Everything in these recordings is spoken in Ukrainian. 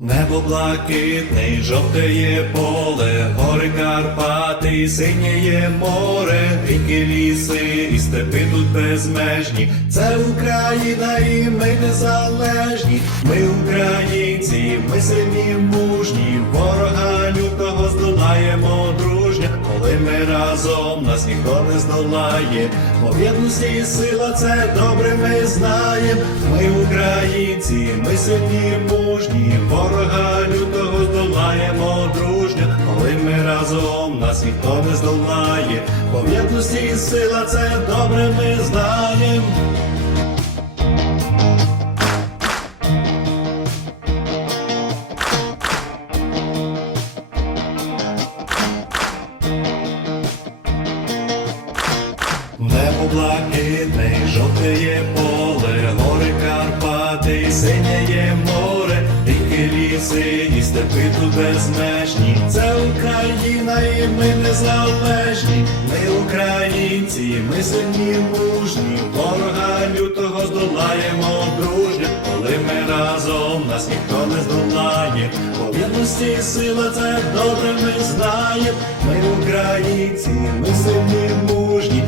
Небо блакитний, жовтеє поле, гори Карпати, синєє море, ріки ліси і степи тут безмежні. Це Україна і ми незалежні. Ми українці, ми сильні, мужні, ворога лютого здолаємо дружня, коли ми разом нас ніхто не здолає. В єдності і сила це добре ми знаємо. Ми українці, ми сильні, мужні, ворога лютого здолаємо дружня, коли ми разом нас ніхто не здолає. Бо в єдності і сила це добре ми знаємо. Небо блакитне, жовтеє поле, гори Карпати, синєє море, ріки ліси і степи тут безмежні. Це Україна і ми незалежні. Ми українці, ми сильні, мужні, ворога лютого здолаємо дружньо, коли ми разом нас ніхто не здолає. По сила це добре ми знаємо. Ми українці, ми сильні, мужні,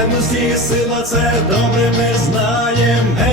єдності сила це добре ми знаємо.